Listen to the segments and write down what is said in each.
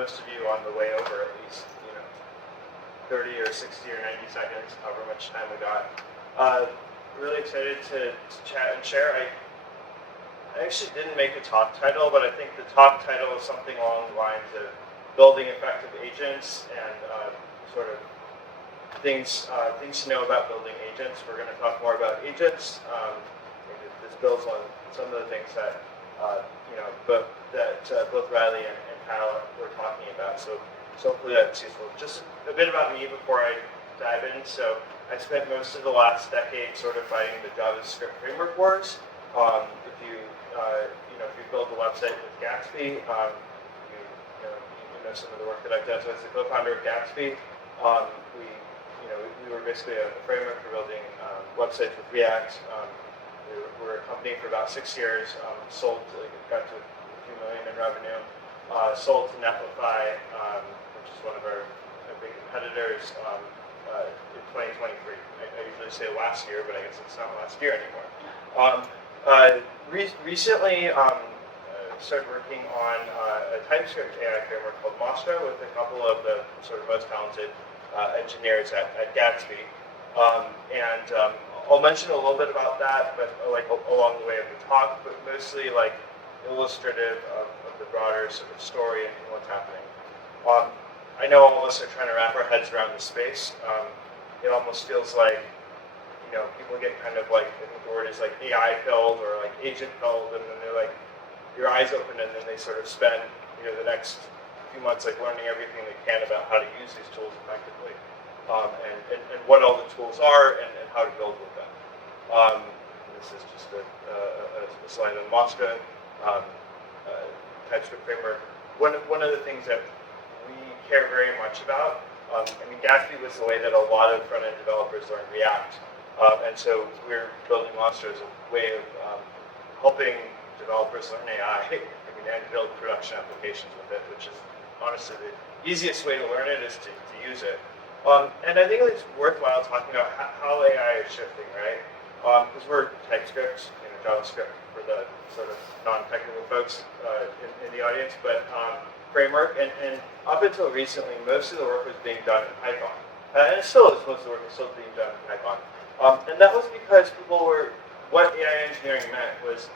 most of you on the way over at least, 30 or 60 or 90 seconds, however much time we got. Really excited to chat and share. I actually didn't make a talk title, but I think the talk title is something along the lines of building effective agents and sort of things to know about building agents. We're going to talk more about agents. This builds on some of the things that both Riley and Kyle were talking about. So hopefully that's useful. Just a bit about me before I dive in. So I spent most of the last decade sort of fighting the JavaScript framework wars. If you build a website with Gatsby, you know some of the work that I've done. So as the co-founder of Gatsby, we were basically a framework for building websites with React. We were a company for about 6 years. Got to a few million in revenue. Sold to Netlify, which is one of our big competitors, in 2023. I usually say last year, but I guess it's not last year anymore. Recently, started working on a TypeScript AI framework called Mastra with a couple of the sort of most talented engineers at Gatsby. I'll mention a little bit about that, but along the way of the talk, but mostly illustrative of the broader sort of story and what's happening. I know all of us are trying to wrap our heads around the space. It almost feels like, people get kind of I think the word is AI filled or agent filled, and then they're your eyes open, and then they sort of spend, the next few months learning everything they can about how to use these tools effectively, and what all the tools are and how to build with them. This is just a slide on Mastra. TypeScript framework. One of the things that we care very much about, Gatsby was the way that a lot of front-end developers learn React, and so we're building Mastra as a way of helping developers learn AI and build production applications with it, which is honestly the easiest way to learn it is to use it. And I think it's worthwhile talking about how AI is shifting, right? Because we're TypeScript, JavaScript for the sort of non-technical folks in the audience, but framework, and up until recently, most of the work was being done in Python. And it still is, most of the work is still being done in Python. And that was because what AI engineering meant was,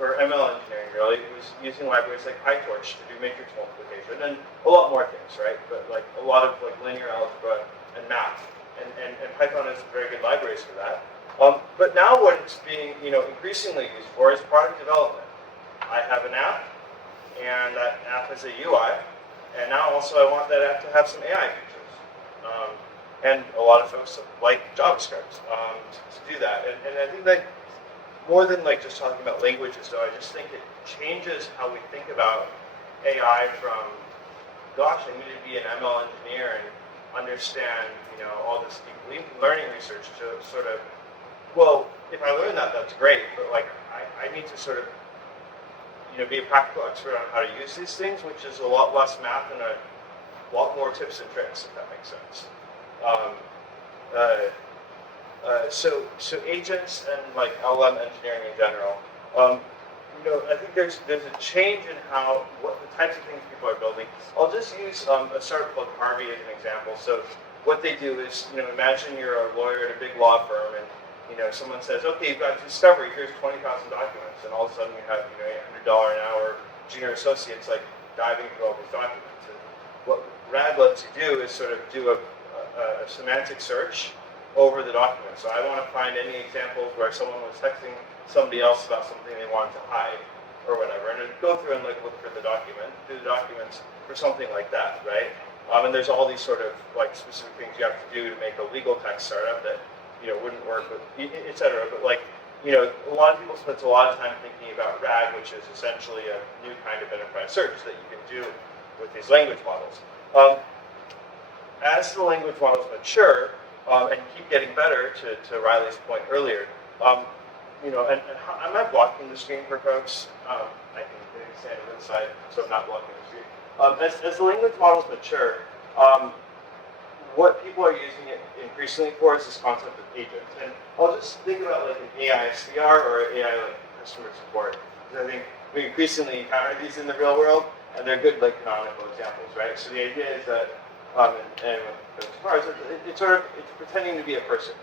or ML engineering really, was using libraries like PyTorch to do matrix multiplication, and a lot more things, right? But a lot of linear algebra and math. And Python has very good libraries for that. But now what it's being increasingly used for is product development. I have an app, and that app has a UI, and now also I want that app to have some AI features. And a lot of folks like JavaScript to do that. And I think that more than just talking about languages, though, I just think it changes how we think about AI from, gosh, I need to be an ML engineer and understand all this deep learning research to sort of, well, if I learn that, that's great, but I need to sort of be a practical expert on how to use these things, which is a lot less math and a lot more tips and tricks, if that makes sense. So agents and LLM engineering in general, I think there's a change in what the types of things people are building. I'll just use a startup called Harvey as an example. So what they do is, imagine you're a lawyer at a big law firm, and someone says, okay, you've got discovery, here's 20,000 documents, and all of a sudden you have $800 an hour junior associates diving through all these documents. And what RAG lets you do is sort of do a semantic search over the document. So I want to find any examples where someone was texting somebody else about something they wanted to hide or whatever, and I'd go through and look for the document, do the documents for something like that, right? And there's all these sort of specific things you have to do to make a legal tech startup that wouldn't work with, etc. But a lot of people spend a lot of time thinking about RAG, which is essentially a new kind of enterprise search that you can do with these language models. As the language models mature and keep getting better, to Riley's point earlier, and I'm not blocking the screen for folks. I can maybe stand to the side, so I'm not blocking the screen. As the language models mature, what people are using it increasingly for is this concept of agents. And I'll just think about an AI SDR or AI customer support. Because I think we increasingly encounter these in the real world. and they're good like canonical examples, right? So the idea is that, and as far as it's pretending to be a person.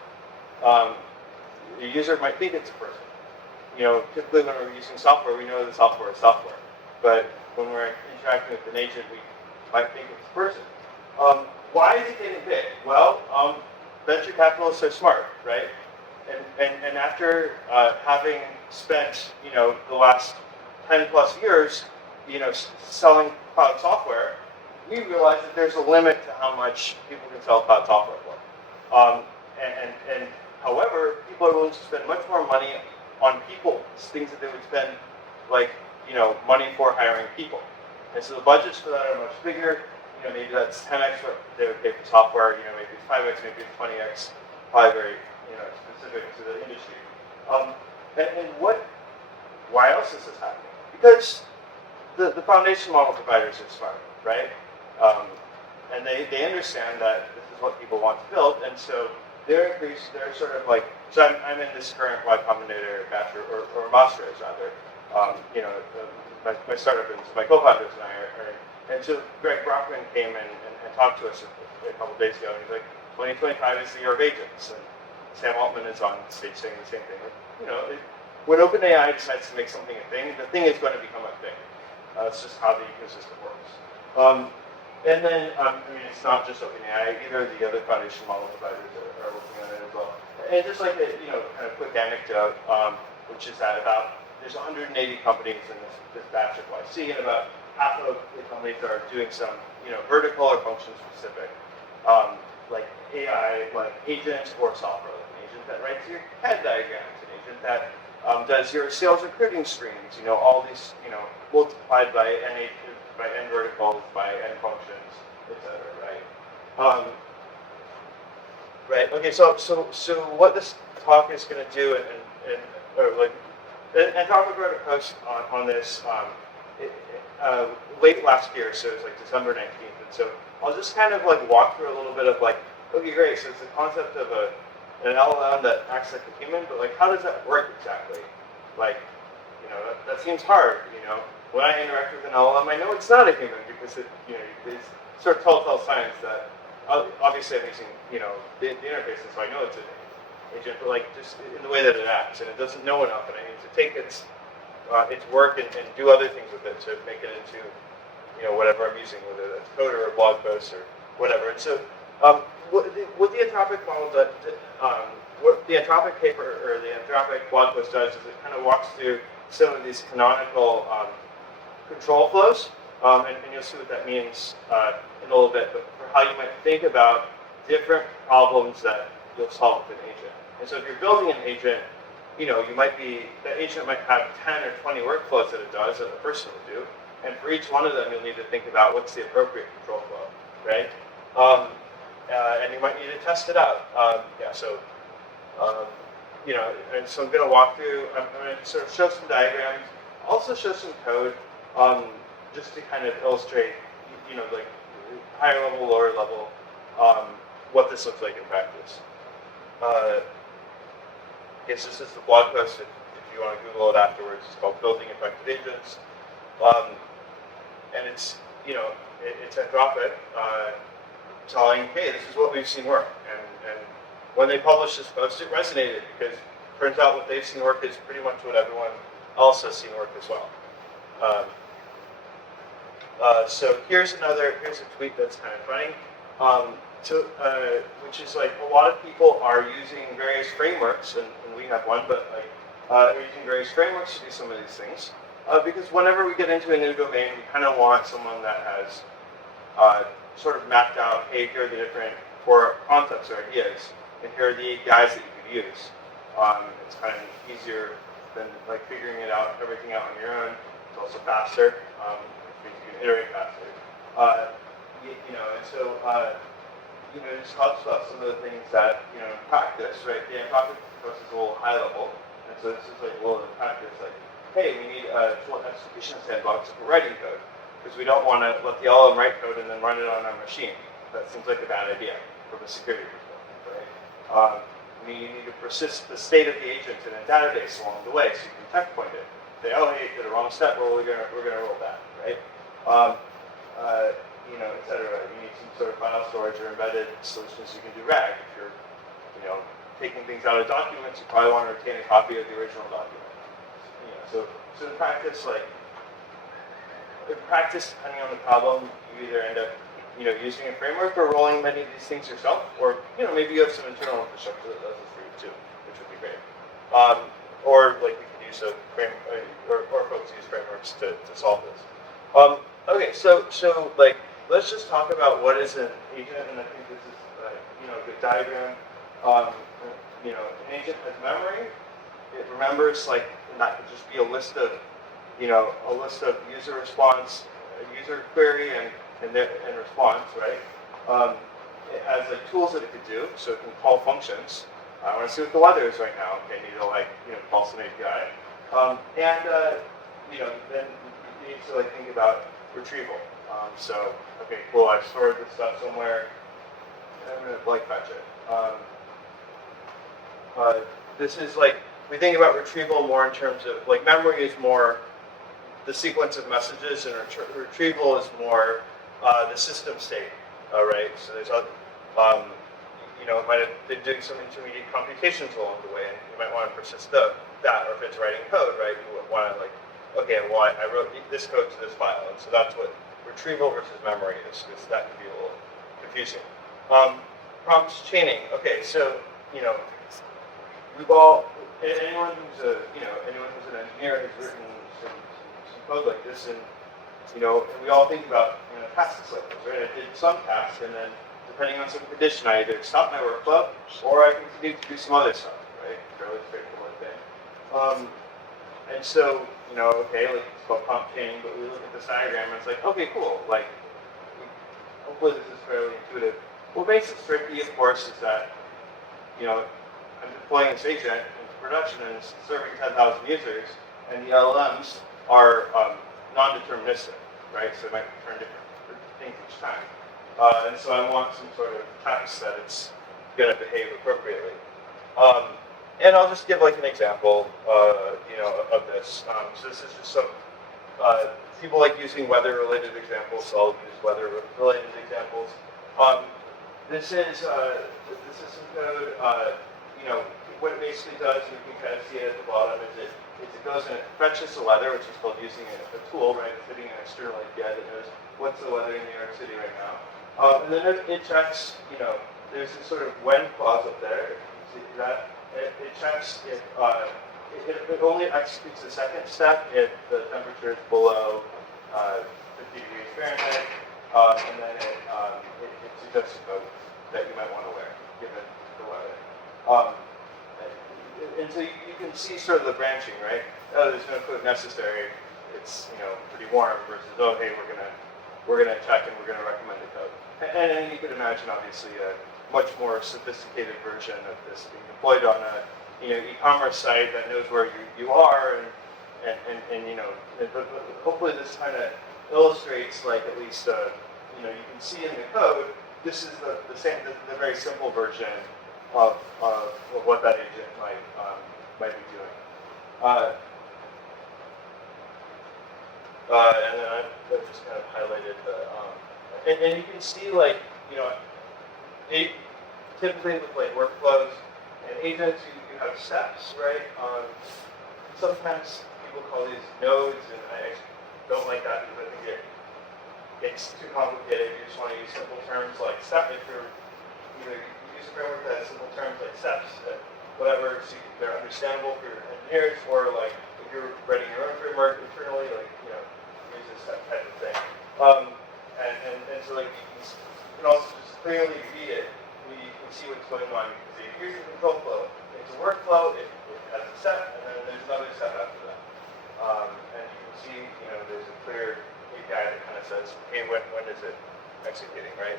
The user might think it's a person. Typically when we're using software, we know the software is software, but when we're interacting with an agent, we might think it's a person. Why is it getting big? Well, venture capitalists are smart, right? And after having spent, the last 10 plus years, selling cloud software, we realize that there's a limit to how much people can sell cloud software for. And however, people are willing to spend much more money on people, things that they would spend, like, money for hiring people. And so the budgets for that are much bigger. Maybe that's 10x what they would pay for software. Maybe it's 5x, maybe it's 20x. Probably very, specific to the industry. Why else is this happening? Because the foundation model providers are smart, right? And they understand that this is what people want to build, and so they're sort of like, so I'm in this current Y Combinator batch, or Mastra rather. My startup and my co-founders and I are, and so Greg Brockman came and talked to us a couple days ago, and he's like, 2025 is the year of agents, and Sam Altman is on stage saying the same thing. When OpenAI decides to make something a thing, the thing is going to become a thing. It's just how the ecosystem works. And then, it's not just OpenAI, either the other foundation model providers are working on it as well. And just like a, kind of quick anecdote, which is that there's 180 companies in this batch of YC, and about half of the companies are doing some, vertical or function specific, like AI, like agent or software, like an agent that writes your CAD diagrams, an agent that does your sales recruiting screens, all these, multiplied by n verticals, by n functions, etc. Right? Right. Okay. So what this talk is going to do, and Dr. wrote a post on this late last year, so it's like December 19th, and so I'll just kind of like walk through a little bit of like, okay, great. So it's the concept of an LLM that acts like a human, but like, how does that work exactly? Like, that seems hard. When I interact with an LLM, I know it's not a human because it's sort of telltale signs that obviously I'm using the interface, and so I know it's an agent, but like just in the way that it acts, and it doesn't know enough, and I need to take its work and do other things with it to make it into whatever I'm using, whether that's code or a blog post or whatever. And so what the Anthropic model does, what the Anthropic paper or the Anthropic blog post does is it kind of walks through some of these canonical control flows, and you'll see what that means in a little bit, but for how you might think about different problems that you'll solve with an agent. And so if you're building an agent, that agent might have 10 or 20 workflows that it does that a person will do, and for each one of them, you'll need to think about what's the appropriate control flow, right? And you might need to test it out. And so I'm going to walk through, I'm going to sort of show some diagrams, also show some code, just to kind of illustrate, like higher level, lower level, what this looks like in practice. This is the blog post. If you want to Google it afterwards, it's called Building Effective Agents. And it's, it's Anthropic telling, hey, this is what we've seen work. And when they published this post, it resonated because it turns out what they've seen work is pretty much what everyone else has seen work as well. So here's a tweet that's kind of funny. Which is like a lot of people are using various frameworks, and we have one, but like we're using various frameworks to do some of these things. Because whenever we get into a new domain, we kind of want someone that has sort of mapped out, hey, here are the different core concepts or ideas, and here are the APIs that you could use. It's kind of easier than like figuring everything out on your own. It's also faster, which means you can iterate faster. And so. It just talks about some of the things that, in practice, right? The Anthropic post is a little high level, and so this is like, well, in practice, like, hey, we need a full execution sandbox for writing code, because we don't want to let the LLM write code and then run it on our machine. That seems like a bad idea from a security perspective, right? You need to persist the state of the agent in a database along the way, so you can checkpoint it. Say, oh, hey, did a wrong step, well, we're gonna roll that, right? um, et cetera. You need some sort of file storage or embedded solutions. You can do RAG. If you're, taking things out of documents, you probably want to retain a copy of the original document. So in practice, depending on the problem, you either end up, using a framework or rolling many of these things yourself, or maybe you have some internal infrastructure that does this for you too, which would be great. Or like we could use a framework, or folks use frameworks to solve this. Okay, so let's just talk about what is an agent, and I think this is a good diagram. An agent has memory. It remembers and that could just be a list of user response, user query, and response, right? It has tools that it could do, so it can call functions. I want to see what the weather is right now. Okay, I need to call some API, then you need to think about retrieval. Okay, cool. I've stored this stuff somewhere. I'm going to fetch it. This is we think about retrieval more in terms of memory is more the sequence of messages, and retrieval is more the system state. Right. So there's it might have been doing some intermediate computations along the way, and you might want to persist that. Or if it's writing code, right, you would want to okay, well, I wrote this code to this file, and so that's what retrieval versus memory is, because that can be a little confusing. Prompt chaining. Okay, so we've all anyone who's an engineer has written some code like this, and we all think about tasks like this, right? I did some task, and then depending on some condition, I either stop my workflow or I continue to do some other stuff, right? Fairly straightforward thing. And so, okay, it's called prompt chaining, but we look at this diagram and it's okay, cool. Hopefully this is fairly intuitive. What makes it tricky, of course, is that, I'm deploying this agent into production and it's serving 10,000 users, and the LLMs are non-deterministic, right? So it might return different things each time. And so I want some sort of text that it's going to behave appropriately. And I'll just give an example, of this. So this is just some people like using weather-related examples, so I'll use weather-related examples. This is some code. What it basically does, you can kind of see it at the bottom, is it goes and it fetches the weather, which is called using a tool, right? It's hitting an external API that knows what's the weather in New York City right now. And then it checks, there's this sort of when clause up there. You see that? It checks if it only executes the second step if the temperature is below 50 degrees Fahrenheit, and then it suggests a code that you might want to wear, given the weather. And so you can see sort of the branching, right? Oh, there's no code necessary. It's pretty warm versus hey, we're gonna check and we're gonna recommend the code. And then you could imagine, obviously, a much more sophisticated version of this being deployed on a e-commerce site that knows where you are, and hopefully this kind of illustrates at least you can see in the code. This is the very simple version of what that agent might be doing. And then I've just kind of highlighted the, and you can see typically with workflows and agents, you have steps, right? Sometimes people call these nodes, and I actually don't like that because I think it's too complicated. You just want to use simple terms like step. If you're either use a framework that has simple terms like steps, whatever, so they're understandable for your engineers, or if you're writing your own framework internally, use this type of thing. And so you can also just clearly read it. You can see what's going on. You can see here's the control flow. It's a workflow. It has a step, and then there's another step after that. And you can see, there's a clear API that kind of says, hey, when is it executing, right?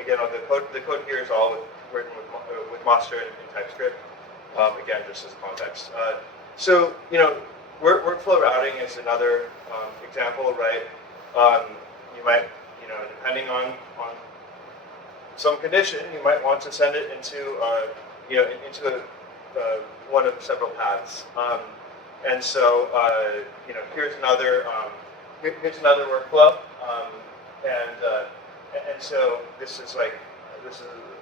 Again, the code here is all written with Mastra and TypeScript. Again, just as context. So workflow routing is another example, right? You might, depending on some condition, you might want to send it into, into one of several paths. And so, here's another workflow, and so this is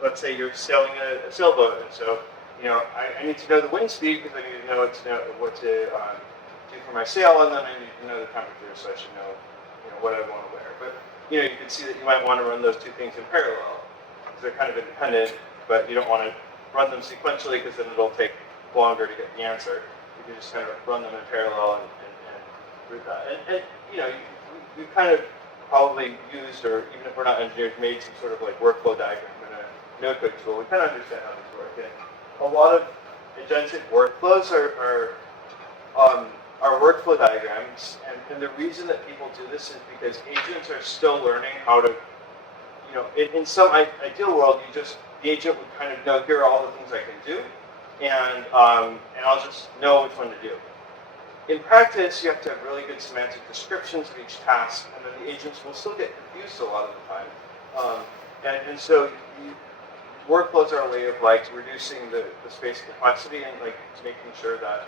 let's say you're sailing a sailboat, and so I need to know the wind speed because I need to know what to do for my sail, and then I need to know the temperature, so I should know what I want to wear. But you can see that you might want to run those two things in parallel because they're kind of independent, but you don't want to run them sequentially because then it'll take longer to get the answer. You can just kind of run them in parallel and route that. And we kind of probably used, or even if we're not engineers, made some sort of like workflow diagram in a no-code tool. We kind of understand how these work. And a lot of agentic workflows are workflow diagrams, and the reason that people do this is because agents are still learning how to, in some ideal world, the agent would kind of know, here are all the things I can do, and I'll just know which one to do. In practice, you have to have really good semantic descriptions of each task, and then the agents will still get confused a lot of the time. And so workflows are a way of like reducing the space complexity and like making sure that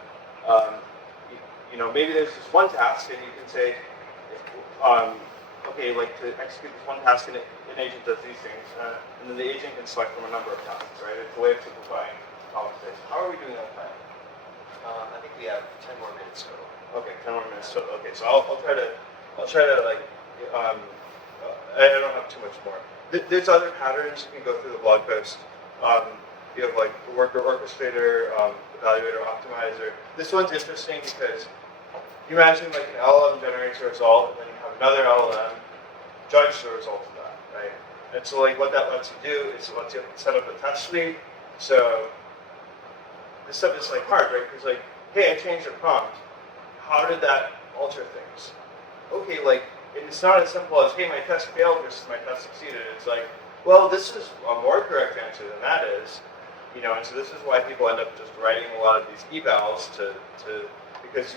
maybe there's just one task, and you can say, okay, like to execute this one task, and an agent does these things, and then the agent can select from a number of tasks, right? It's a way of simplifying problem space. How are we doing on time? I think we have 10 more minutes total. Okay, 10 more minutes total. Okay, so I'll try to like, I don't have too much more. There's other patterns you can go through the blog post. You have like the worker orchestrator, evaluator, optimizer. This one's interesting because you imagine like an LLM generates a result, and then you have another LLM judge the result of that, right? And so like what that lets you do is it lets you set up a test suite. So this stuff is like hard, right? Because like, hey, I changed your prompt. How did that alter things? Okay, like it's not as simple as, hey, my test failed versus my test succeeded. It's like, well, this is a more correct answer than that is, and so this is why people end up just writing a lot of these evals because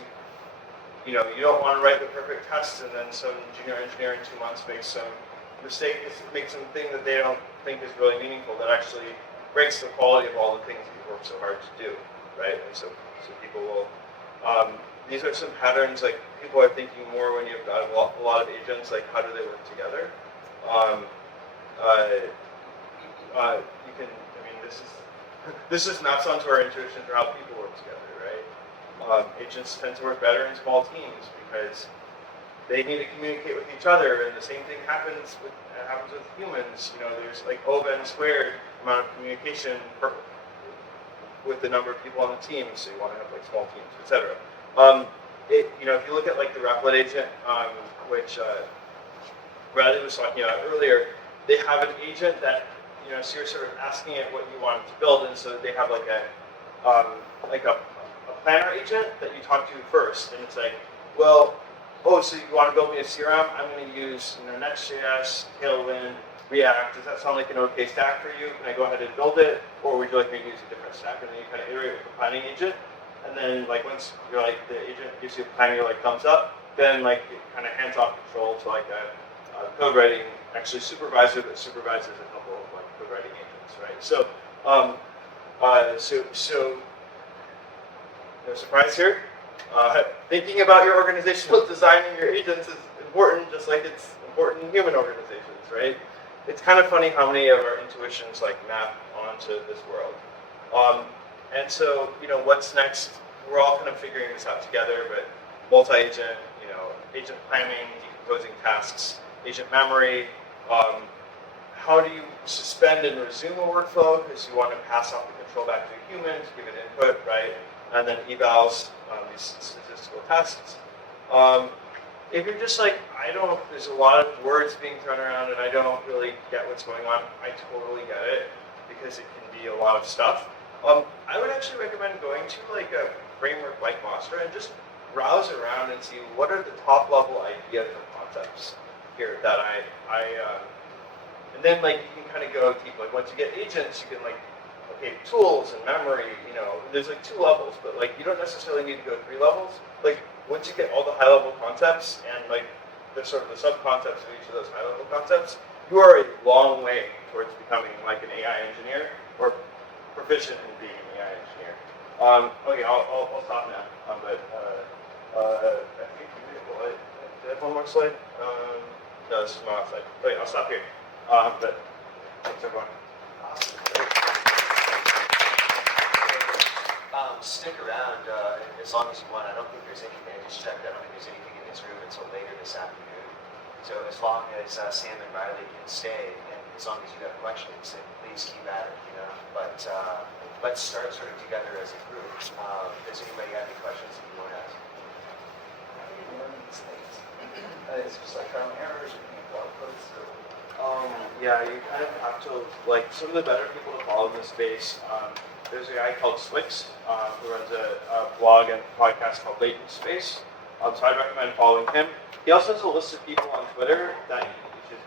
you don't want to write the perfect test and then some junior engineer in 2 months makes some mistake, makes something that they don't think is really meaningful that actually breaks the quality of all the things that you work so hard to do, right? And so people will, these are some patterns, like people are thinking more when you've got a lot of agents, like how do they work together? You can, this is maps onto our intuition for how people work together, right? Agents tend to work better in small teams because they need to communicate with each other, and the same thing happens with humans. There's like O(n squared amount of communication with the number of people on the team, so you want to have like small teams, etc. If you look at like the Replit agent, which Bradley was talking about earlier, they have an agent that so you're sort of asking it what you want it to build, and so they have like a planner agent that you talk to first, and it's like, well, so you want to build me a CRM? I'm going to use Next.js, Tailwind, React. Does that sound like an okay stack for you? Can I go ahead and build it, or would you like me to use a different stack? And then you kind of iterate with the planning agent, and then like once you're like the agent gives you a planning, you're like thumbs up, then like it kind of hands off control to like a code writing actually supervisor that supervises a couple of like code writing agents, right? So no surprise here. Thinking about your organizational design and your agents is important, just like it's important in human organizations, right? It's kind of funny how many of our intuitions like map onto this world. And so, what's next? We're all kind of figuring this out together, but multi-agent, agent planning, decomposing tasks, agent memory. How do you suspend and resume a workflow? Because you want to pass off the control back to a human to give it input, right? And then evals, these statistical tests. If you're just like, there's a lot of words being thrown around and I don't really get what's going on, I totally get it because it can be a lot of stuff. I would actually recommend going to like a framework like Mastra and just browse around and see what are the top level ideas or concepts here that and then like you can kind of go deep. Like once you get agents, you can like, okay, tools and memory, there's like 2 levels, but like you don't necessarily need to go 3 levels. Like once you get all the high level concepts and like the sort of the sub-concepts of each of those high level concepts, you are a long way towards becoming like an AI engineer or proficient in being an AI engineer. Okay, I'll stop now. I think do I have one more slide? No, this is my last slide. Okay, I'll stop here. But thanks everyone. Stick around as long as you want. I don't think there's anything, I just checked, I don't think there's anything in this room until later this afternoon. So as long as Sam and Riley can stay, and as long as you have questions, then please keep at it, you know. But let's start sort of together as a group. Does anybody have any questions that you want to ask? How do you learn these things? It's just like trial and error, reading blog posts, or Yeah, you kind of have to, like, some of the better people to follow in this space. There's a guy called Swix who runs a blog and podcast called Latent Space. So I'd recommend following him. He also has a list of people on Twitter that you should,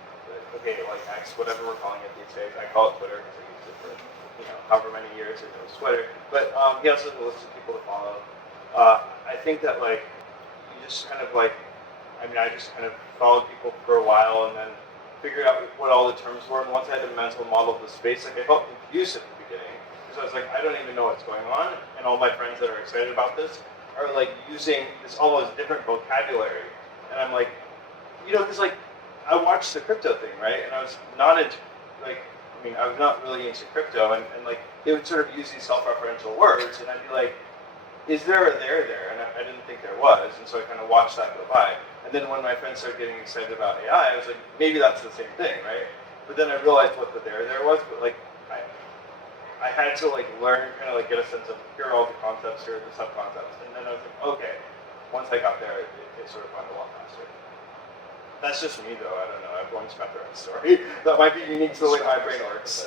okay, like X, whatever we're calling it these days. I call it Twitter because I used it for, however many years it was Twitter. But he also has a list of people to follow. I think that, like, you just kind of, like, I just kind of followed people for a while and then figured out what all the terms were. And once I had a mental model of the space, like, I felt confused at the beginning. So I was like, I don't even know what's going on, and all my friends that are excited about this are like using this almost different vocabulary, and I'm like, because like I watched the crypto thing, right, and I was not into I was not really into crypto, and like they would sort of use these self-referential words, and I'd be like, is there a there there? And I didn't think there was, and so I kind of watched that go by, and then when my friends started getting excited about AI, I was like, maybe that's the same thing, right? But then I realized what the there was, but like I had to like learn, kind of like get a sense of here are all the concepts, here are the sub-concepts, and then I was like, okay. Once I got there, it sort of went a lot faster. That's just me though, I don't know, everyone's got their own story. That might be unique to the way my brain works.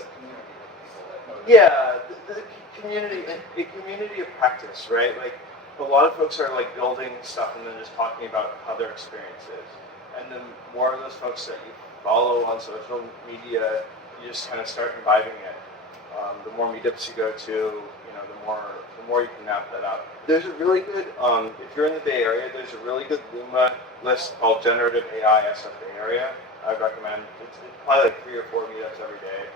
Yeah, the community, a community of practice, right? Like a lot of folks are like building stuff and then just talking about how their experience is. And then more of those folks that you follow on social media, you just kind of start imbibing it. The more meetups you go to, the more you can map that out. There's a really good, if you're in the Bay Area, there's a really good Luma list called Generative AI SF Bay Area. I'd recommend, it's probably like 3 or 4 meetups every day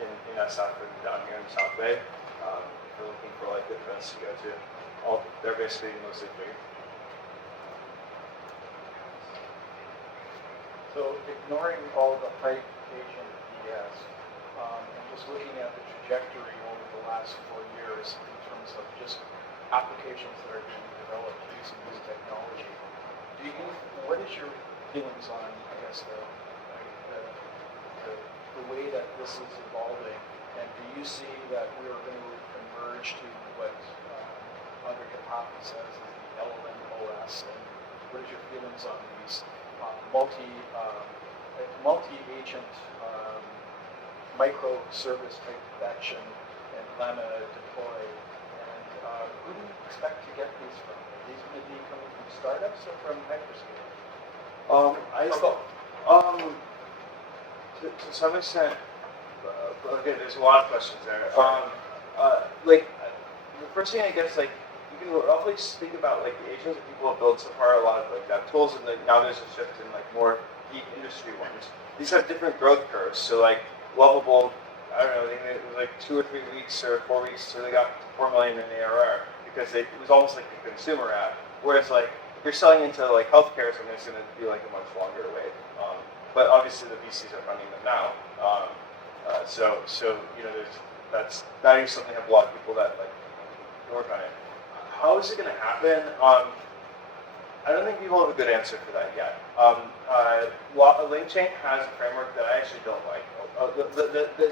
in SF and down here in South Bay. If you're looking for like good events to go to, they're basically mostly free. so ignoring all the hype, Asian BS, and just looking at the trajectory over the last 4 years in terms of just applications that are being developed using this technology. What is your feelings on, I guess, the way that this is evolving, and do you see that we are going to emerge to what Andre Kapapa says is the LLM OS, and what is your feelings on these multi-agent microservice type fetch and Llama deploy, and who do you expect to get these from? Are these going to be coming from startups or from hyperscalers? To some extent, okay, there's a lot of questions there. Like, the first thing I guess, like, you can always think about like the agents that people have built so far, a lot of like dev tools, and now there's a shift in like more deep industry ones. These have different growth curves. So like Lovable, I don't know, I think it was like 2 or 3 weeks or 4 weeks, so they got 4 million in ARR because it was almost like a consumer app. Whereas like if you're selling into like healthcare, something that's going to be like a much longer wait. But obviously the VCs are funding them now. So that is something that a lot of people that like work on it. How is it going to happen? I don't think people have a good answer for that yet. LinkedIn has a framework that I actually don't like.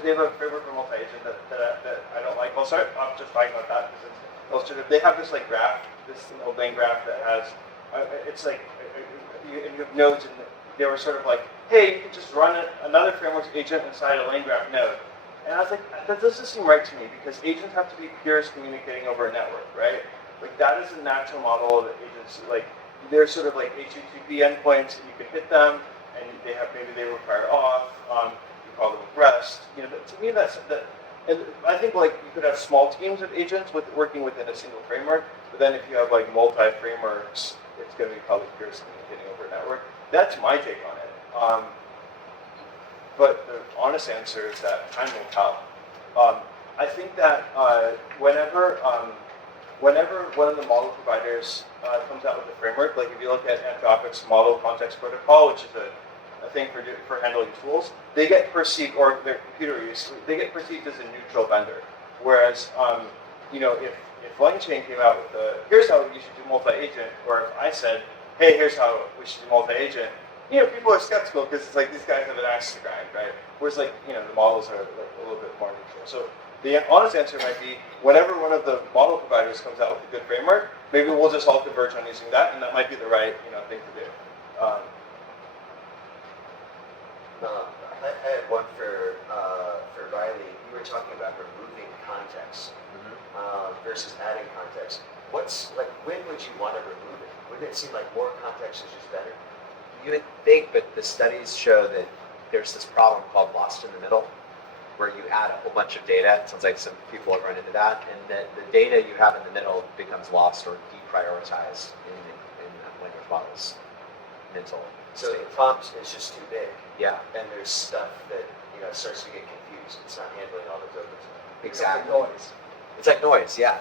They have a framework for multi-agent that I don't like. I'll start off just talking about that because it's illustrative. They have this like graph, this lane graph that has, it's like, you have nodes, and they were sort of like, hey, you can just run another framework's agent inside a lane graph node. And I was like, that doesn't seem right to me because agents have to be peers communicating over a network, right? Like that is a natural model of agents. Like they're sort of like HTTP endpoints, and you can hit them, and maybe they require auth. You call them REST. But to me, that. And I think like you could have small teams of agents working within a single framework. But then if you have like multi frameworks, it's going to be probably peers communicating over a network. That's my take on it. But the honest answer is that time will tell. I think that whenever whenever one of the model providers comes out with a framework, like if you look at Anthropic's model context protocol, which is a thing for handling tools, they get perceived, or their computer use, they get perceived as a neutral vendor. Whereas, if LangChain came out with here's how you should do multi-agent, or if I said, hey, here's how we should do multi-agent, people are skeptical because it's like these guys have an axe to grind, right? Whereas the models are like a little bit more neutral. So the honest answer might be, whenever one of the model providers comes out with a good framework, maybe we'll just all converge on using that, and that might be the right thing to do. I had one for Riley. You were talking about removing context versus adding context. When would you want to remove it? Wouldn't it seem like more context is just better? You would think, but the studies show that there's this problem called lost in the middle, where you add a whole bunch of data. It sounds like some people have run into that, and that the data you have in the middle becomes lost or deprioritized in language models' mental So state. the prompt is just too big, Yeah, and there's stuff that starts to get confused. It's not handling all the tokens. exactly. Noise. It's like noise. Yeah,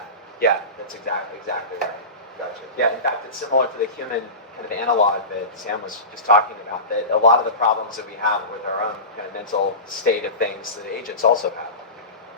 that's exactly right. Gotcha. Yeah, in fact, it's similar to the human kind of analog that Sam was just talking about, that a lot of the problems that we have with our own kind of mental state of things, the agents also have.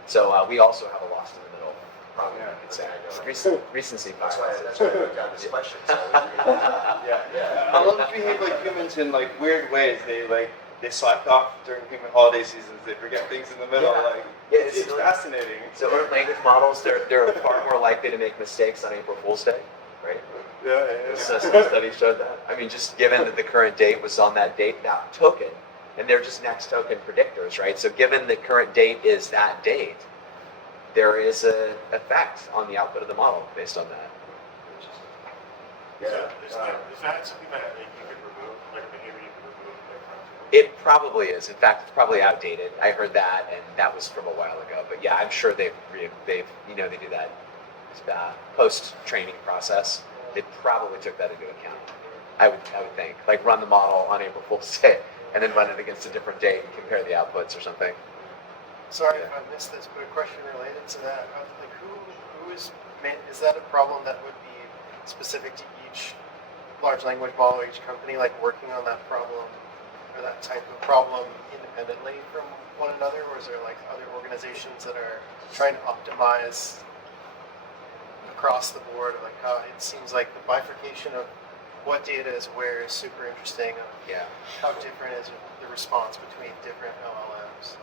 So we also have a lost in the middle problem, Yeah, you could say. okay, I know. Recency That's bias. why I wrote down this question. So I was reading it. Yeah. I love to behave like humans in weird ways. They slack off during human holiday seasons. They forget things in the middle. Yeah. It's fascinating. So our language models, they're far more likely to make mistakes on April Fool's Day, right? Yeah. So some studies showed that. I mean, just given that the current date was on that date, that token, and they're just next token predictors, right? So given the current date is that date, there is an effect on the output of the model based on that. Yeah. Is that something that you could remove, like a behavior you could remove from? It probably is. In fact, it's probably outdated. I heard that, and that was from a while ago. But yeah, I'm sure they do that post-training process. They probably took that into account. I would think, like run the model on April Fool's Day, and then run it against a different date and compare the outputs or something. Sorry if I missed this, but a question related to that. Who is that a problem that would be specific to each large language model or each company, like working on that problem or that type of problem independently from one another, or is there like other organizations that are trying to optimize across the board? Like how it seems like the bifurcation of what data is where is super interesting. Yeah. How different is the response between different LLMs?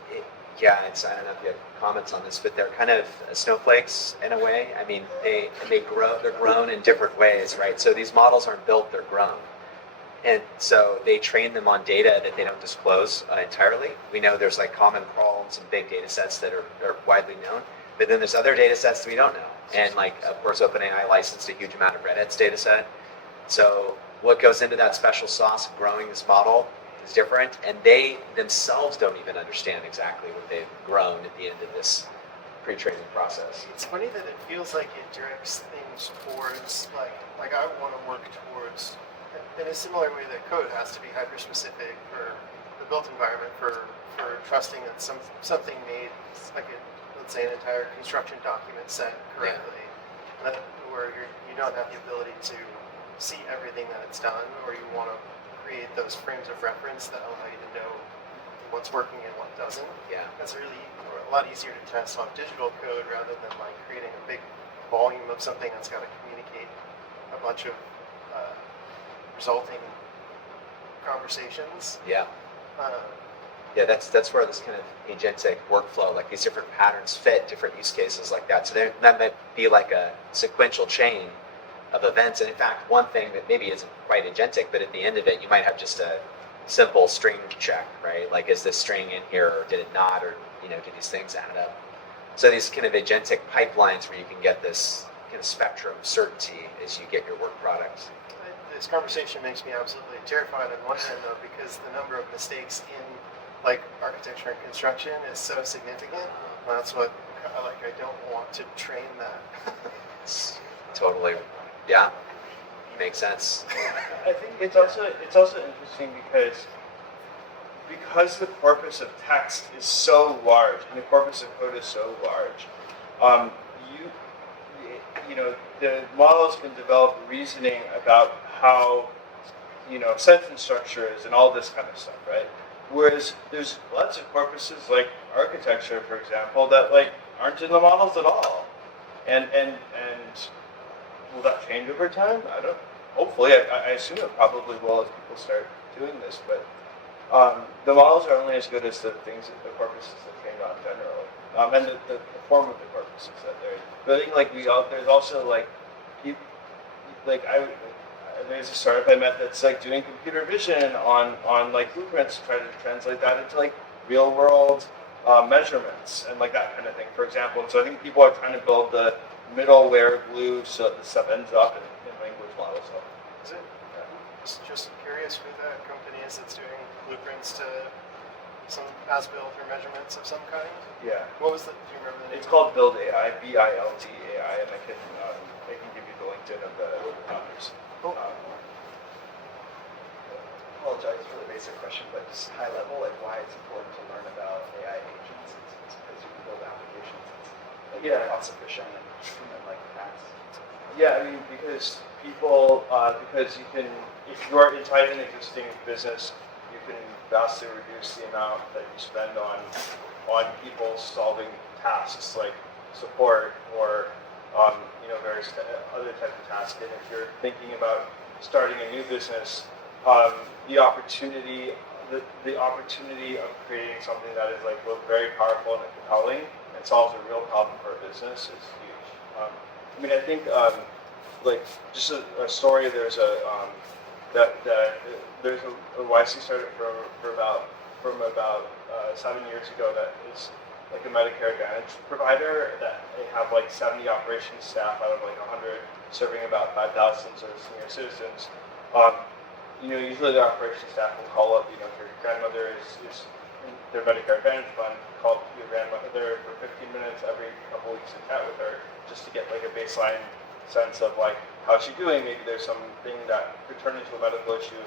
I don't know if you have comments on this, but they're kind of snowflakes in a way. I mean, they're grown in different ways, right? So these models aren't built, they're grown. And so they train them on data that they don't disclose entirely. We know there's like common crawl and some big data sets that are widely known, but then there's other data sets that we don't know. And like, of course, OpenAI licensed a huge amount of Redhat's data set. So what goes into that special sauce of growing this model is different, and they themselves don't even understand exactly what they've grown at the end of this pre-training process. It's funny that it feels like it directs things towards like I want to work towards in a similar way that code has to be hyper-specific for the built environment for trusting that something made like let's say an entire construction document set correctly, where you don't have the ability to see everything that it's done, or you want to create those frames of reference that allow you to know what's working and what doesn't. Yeah. That's really a lot easier to test on digital code rather than like creating a big volume of something that's got to communicate a bunch of resulting conversations. Yeah. Yeah, that's where this kind of agentic workflow, like these different patterns fit different use cases like that. So that might be like a sequential chain of events. And in fact, one thing that maybe isn't quite agentic, but at the end of it, you might have just a simple string check, right? Like, is this string in here, or did it not, or do these things add up? So these kind of agentic pipelines where you can get this kind of spectrum of certainty as you get your work product. This conversation makes me absolutely terrified on one hand, though, because the number of mistakes in like architecture and construction is so significant. That's what I don't want to train that. Totally. Yeah, makes sense. I think it's also interesting because the corpus of text is so large and the corpus of code is so large. the models can develop reasoning about how, sentence structure is and all this kind of stuff, right? Whereas there's lots of corpuses like architecture, for example, that like aren't in the models at all. And will that change over time? I don't. Hopefully, I assume it probably will as people start doing this. But the models are only as good as the corpuses that trained on generally, and the form of the corpuses that they're. But I think there's also there's a startup I met that's like doing computer vision on like blueprints to try to translate that into like real world measurements and like that kind of thing, for example. And so I think people are trying to build the middleware glue so that the stuff ends up in language models. So. Is it? Just curious who that company is that's doing blueprints to some as-built or measurements of some kind. Yeah. What was the? Do you remember the name? It's called Build AI, BILD AI, and I can give you the LinkedIn of the founders. Cool. Apologize for the basic question, but just high level, like why it's important to learn about AI agents. It's because you can build applications that's cost efficient and human-like tasks. Yeah, I mean, because because you can, if you are inside an existing business, you can vastly reduce the amount that you spend on people solving tasks like support or various other types of tasks. And if you're thinking about starting a new business, the opportunity of creating something that is like both very powerful and compelling and solves a real problem for a business is huge. I think just a story. There's there's a YC startup from about 7 years ago that is like a Medicare Advantage provider that they have like 70 operations staff out of like 100, serving about 5,000 sort of senior citizens. Usually the operations staff will call up, if your grandmother is in their Medicare Advantage fund, call your grandmother for 15 minutes every couple weeks and chat with her just to get like a baseline sense of like how's she doing. Maybe there's something that could turn into a medical issue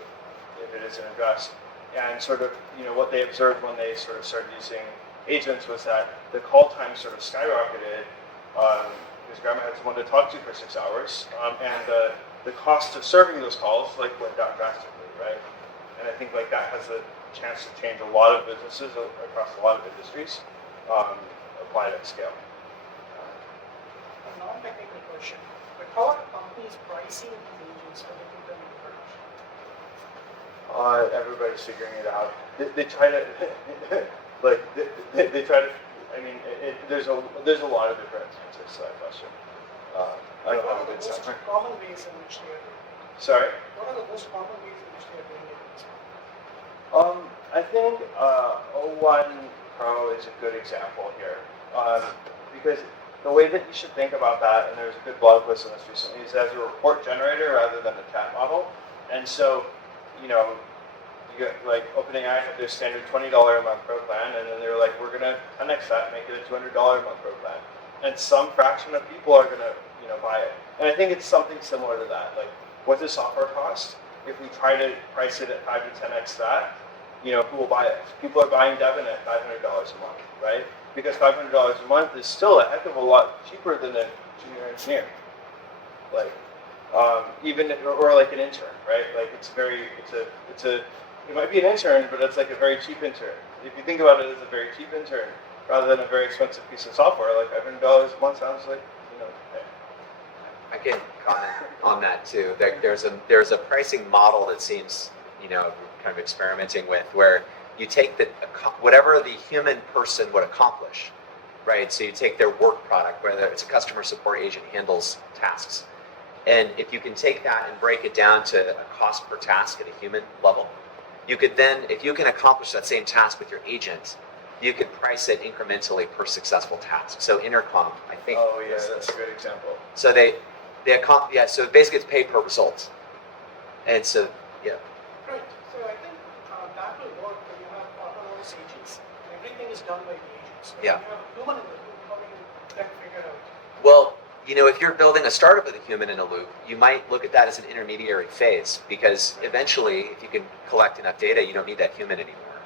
if it isn't addressed. And sort of, what they observed when they sort of started using agents was that the call time sort of skyrocketed because grandma had someone to talk to for 6 hours, and the cost of serving those calls went down drastically, right? And I think that has a chance to change a lot of businesses across a lot of industries, applied at scale. A non-technical question, but how are companies pricing these agents when they put them into production? Everybody's figuring it out. They try to, they try to. I mean, there's a lot of different answers to that question. I don't have a good What are the summary. most common ways in which they are doing it? Sorry. What are the most common ways in which they are doing it? I think O1 Pro is a good example here, because the way that you should think about that, and there's a good blog post on this recently, is as a report generator rather than a chat model. And so, you get like OpenAI had their standard $20 a month pro plan, and then they're like, we're gonna 10x that, make it a $200 a month pro plan, and some fraction of people are gonna buy it. And I think it's something similar to that. Like, what does software cost? If we try to price it at 5 to 10x that, who will buy it? People are buying Devin at $500 a month, right? Because $500 a month is still a heck of a lot cheaper than a junior engineer. Like, or like an intern, right? Like it might be an intern, but it's like a very cheap intern. If you think about it as a very cheap intern rather than a very expensive piece of software, like $500 a month sounds like, I can comment on that too. There's a pricing model that seems, kind of experimenting with, where you take whatever the human person would accomplish, right? So you take their work product, whether it's a customer support agent handles tasks, and if you can take that and break it down to a cost per task at a human level, you could then, if you can accomplish that same task with your agent, you could price it incrementally per successful task. So Intercom, I think. Oh yeah, that's a good example. So so basically it's pay per result. And so, yeah. Right. So I think that will work when you have autonomous agents. Everything is done by the agents. When Yeah. you have a human in the loop, how do you then figure out? Well, if you're building a startup with a human in a loop, you might look at that as an intermediary phase, because eventually, if you can collect enough data, you don't need that human anymore.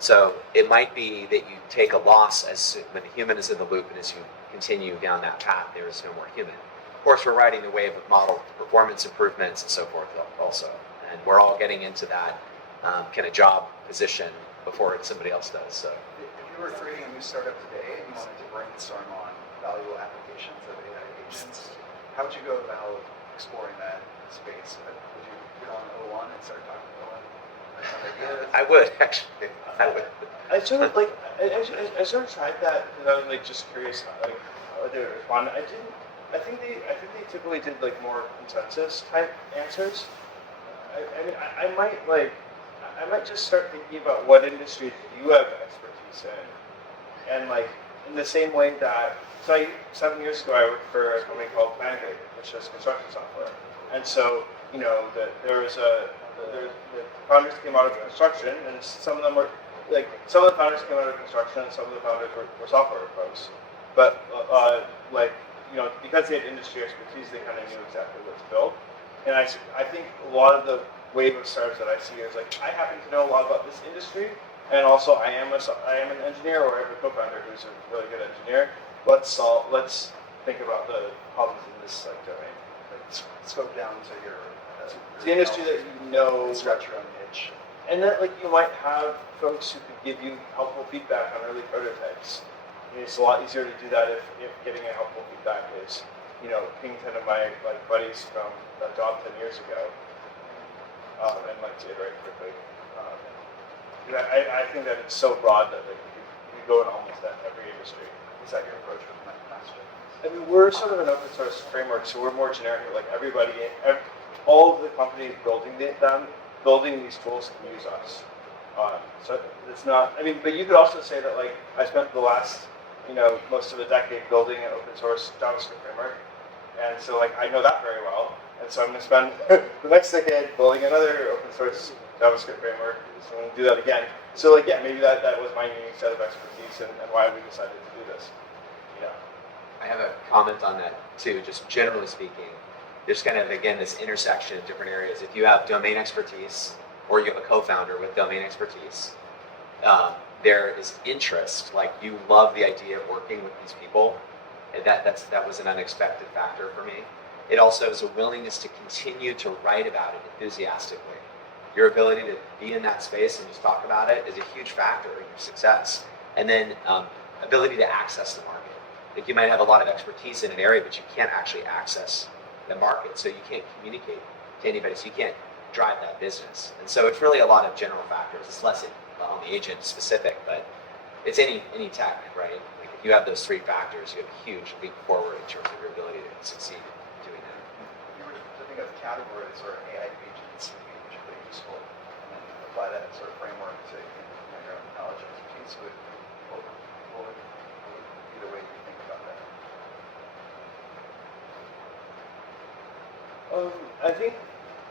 So it might be that you take a loss when the human is in the loop, and as you continue down that path, there is no more human. Of course, we're riding the wave of model performance improvements and so forth also. And we're all getting into that kind of job position before somebody else does. So If you were creating a new startup today and you wanted to brainstorm on valuable applications of AI agents, how would you go about exploring that space? Would you get on O1 and start talking to O1? I would actually. I would. I sort of like I sort of tried that because I was like just curious how they would respond. I think they typically did like more consensus type answers. I might just start thinking about what industries you have expertise in, and like in the same way that 7 years ago I worked for a company called Planning, which does construction software, and so the founders came out of construction, and some of the founders came out of construction, and some of the founders were software folks, but because they had industry expertise, they kind of knew exactly what to build, and I think a lot of the wave of startups that I see is like, I happen to know a lot about this industry, and also I am an engineer, or I have a co-founder who's a really good engineer. Let's think about the problems in this domain. Scope down to your the industry that you know, scratch your own itch. and that you might have folks who could give you helpful feedback on early prototypes. It's a lot easier to do that if getting a helpful feedback is, ping 10 of my buddies from a job 10 years ago, and to iterate quickly. I think that it's so broad that you go in almost every industry. Is that your approach with Mastra? I mean, we're sort of an open source framework, so we're more generic. Like all of the companies building these tools can use us. So it's not. I mean, but you could also say that I spent the last, most of a decade building an open source JavaScript framework, and so I know that very well. And so I'm going to spend the next decade building another open source JavaScript framework. So I'm going to do that again. So maybe that was my unique set of expertise and why we decided to do this. I have a comment on that too, just generally speaking. There's kind of, again, this intersection of different areas. If you have domain expertise, or you have a co-founder with domain expertise, there is interest, you love the idea of working with these people, and that was an unexpected factor for me. It also is a willingness to continue to write about it enthusiastically. Your ability to be in that space and just talk about it is a huge factor in your success. And then ability to access the market. You might have a lot of expertise in an area, but you can't actually access the market, so you can't communicate to anybody, so you can't drive that business. And so it's really a lot of general factors. It's less on the agent specific, but it's any tech, right? If you have those three factors, you have a huge leap forward in terms of your ability to succeed doing that. If you were to think of categories or AI agents would be particularly useful, and apply that sort of framework to your own knowledge and expertise, what would be the way you think about that? I think,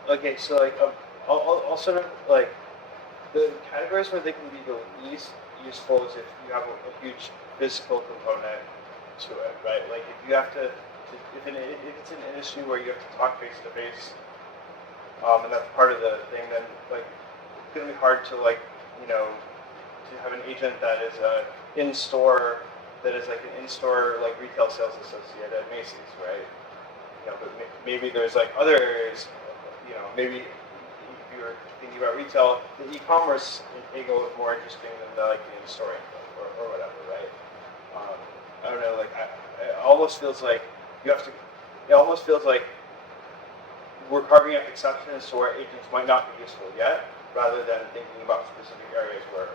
I'll sort of the categories where they can be the least useful is if you have a huge physical component to it, right? If you have to, if it's an industry where you have to talk face to face, and that's part of the thing, then it's gonna be hard to to have an agent that is in-store, that is an in-store retail sales associate at Macy's, right? But maybe there's other areas, maybe if you were thinking about retail, the e-commerce angle is more interesting than the in-store angle or whatever, right? I don't know, it almost feels like we're carving out exceptions to where agents might not be useful yet, rather than thinking about specific areas where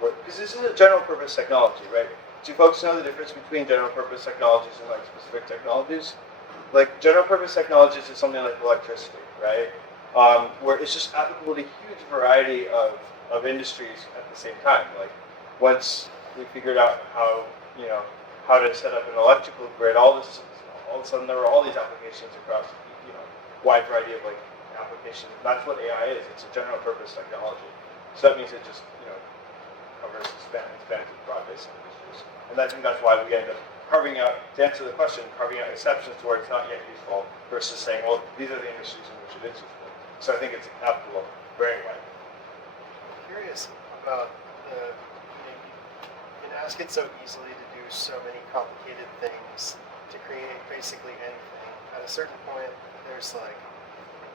because this is a general purpose technology, right? Do folks know the difference between general purpose technologies and specific technologies? General purpose technologies is something like electricity, right? Where it's just applicable to a huge variety of industries at the same time. Once we figured out how to set up an electrical grid, all of a sudden there were all these applications across wide variety of applications. That's what AI is. It's a general purpose technology. So that means it just covers spans broad base industries. And I think that's why we end up carving out, to answer the question, carving out exceptions to where it's not yet useful versus saying, well, these are the industries in which it is useful. So I think it's applicable very widely. I'm curious about you can ask it so easily to do so many complicated things, to create basically anything. at a certain point, there's like,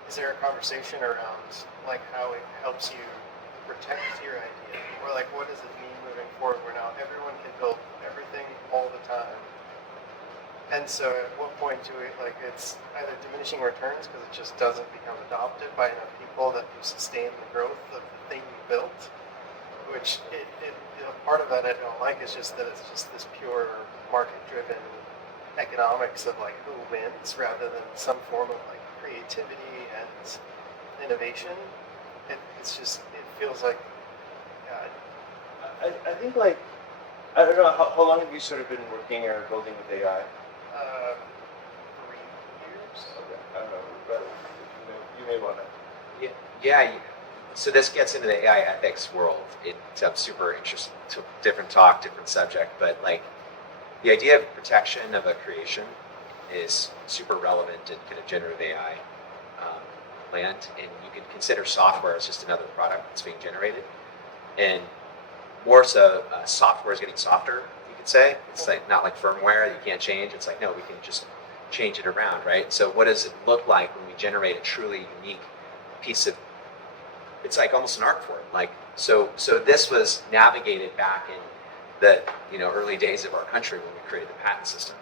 is there a conversation around like how it helps you protect your idea, or like what does it mean moving forward, where now everyone can build everything all the time? And so at what point do we, like, it's either diminishing returns because it just doesn't become adopted by enough people that you sustain the growth of the thing you built, which part of that I don't like is just that it's just this pure market-driven economics of like who wins rather than some form of like creativity and innovation. It's just, it feels like, I think like, I don't know, how long have you sort of been working or building with AI? 3 years. Okay, I don't know, but you may want to. Yeah. So this gets into the AI ethics world. It's a super interesting, different talk, different subject, but like the idea of protection of a creation is super relevant in kind of generative AI land, and you can consider software as just another product that's being generated, and more so, software is getting softer. You could say it's like not like firmware you can't change. It's like no, we can just change it around, right? So what does it look like when we generate a truly unique piece of? It's like almost an art form. Like so this was navigated back in the early days of our country when we created the patent system,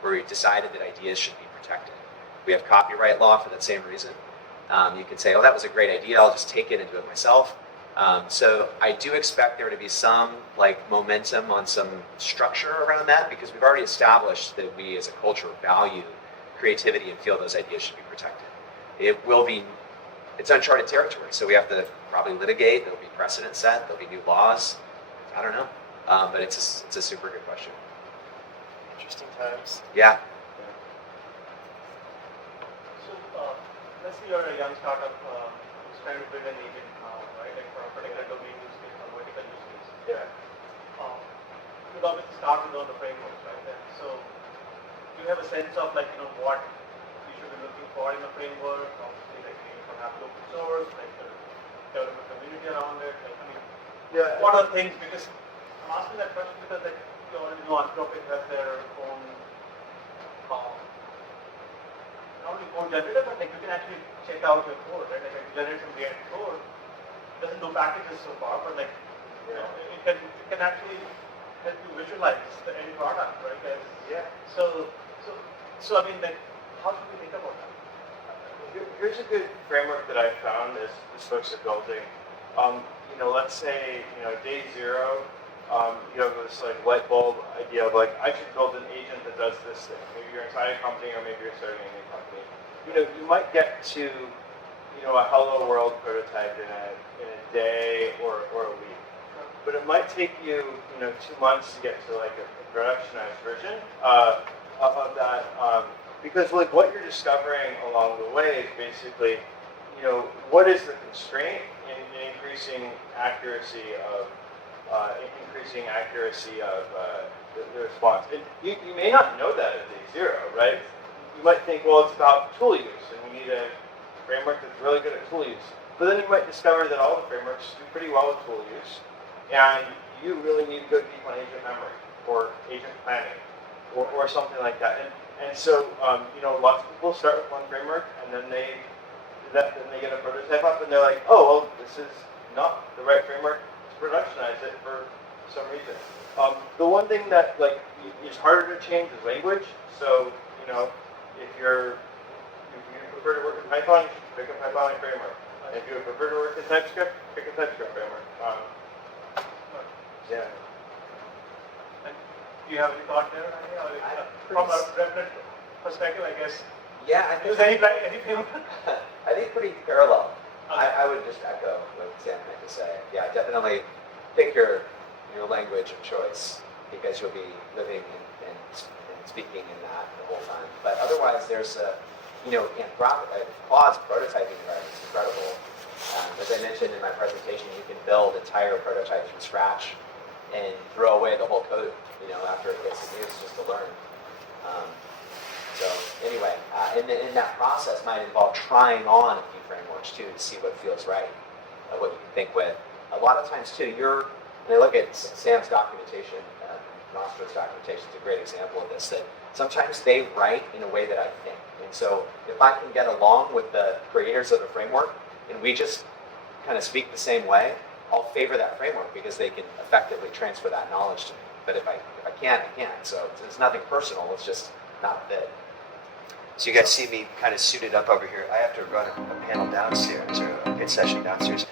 where we decided that ideas should be protected. We have copyright law for that same reason. You could say, oh, that was a great idea. I'll just take it and do it myself. So I do expect there to be some like momentum on some structure around that, because we've already established that we as a culture value creativity and feel those ideas should be protected. It's uncharted territory, so we have to probably litigate. There'll be precedent set. There'll be new laws. I don't know, but it's a super good question. Interesting times. Yeah. So let's say you're a young startup who's trying to build an agent now, right? Like for a particular domain use case or vertical use case. Yeah. You'd obviously start with all the frameworks, right? And so do you have a sense of like what you should be looking for in a framework? Obviously, like you can have open source, like the development community around it. Like, I mean, what are things? Because I'm asking that question because like you already know Anthropic has their own not only code generator, but like you can actually check out your code, right? Like you generate some React code. It doesn't do packages so far, but like it can actually help you visualize the end product, right? So I mean, like, how should we think about that? Here's a good framework that I found as folks are building. Let's say, day zero, you have this like light bulb idea of like, I should build an agent that does this thing. Maybe you're inside a company or maybe you're starting a new company. You might get to, a hello world prototype in a day or a week. But it might take you, 2 months to get to like a productionized version of that. Because like what you're discovering along the way is basically, what is the constraint in increasing accuracy of the response. And you may not know that at day zero, right? You might think, well, it's about tool use, and we need a framework that's really good at tool use. But then you might discover that all the frameworks do pretty well with tool use, and you really need to go deep on agent memory or agent planning or something like that. And so, lots of people start with one framework, and then they get a prototype up, and they're like, oh, well, this is not the right framework to productionize it for some reason. The one thing that is harder to change is language. So, if you prefer to work in Python, you should pick a Pythonic framework. And if you would prefer to work in TypeScript, pick a TypeScript framework. Yeah. And do you have any thought there? From a reference perspective, I guess. Yeah, I Is think anything? I think pretty parallel. Okay. I would just echo what Sam had to say. Yeah, definitely pick your language of choice, because you'll be living and speaking in that the whole time. But otherwise, there's Claude's prototyping environment is incredible. As I mentioned in my presentation, you can build entire prototypes from scratch and throw away the whole code, after it gets in use, just to learn. So anyway, and that process might involve trying on a few frameworks too to see what feels right, what you can think with. A lot of times too, and I look at Sam's documentation, Mastra's documentation is a great example of this, that sometimes they write in a way that I think. And So if I can get along with the creators of the framework and we just kind of speak the same way, I'll favor that framework because they can effectively transfer that knowledge to me. But if I can't, I can't. So it's nothing personal. It's just not a fit. So you guys see me kind of suited up over here. I have to run a panel downstairs or a pitch session downstairs.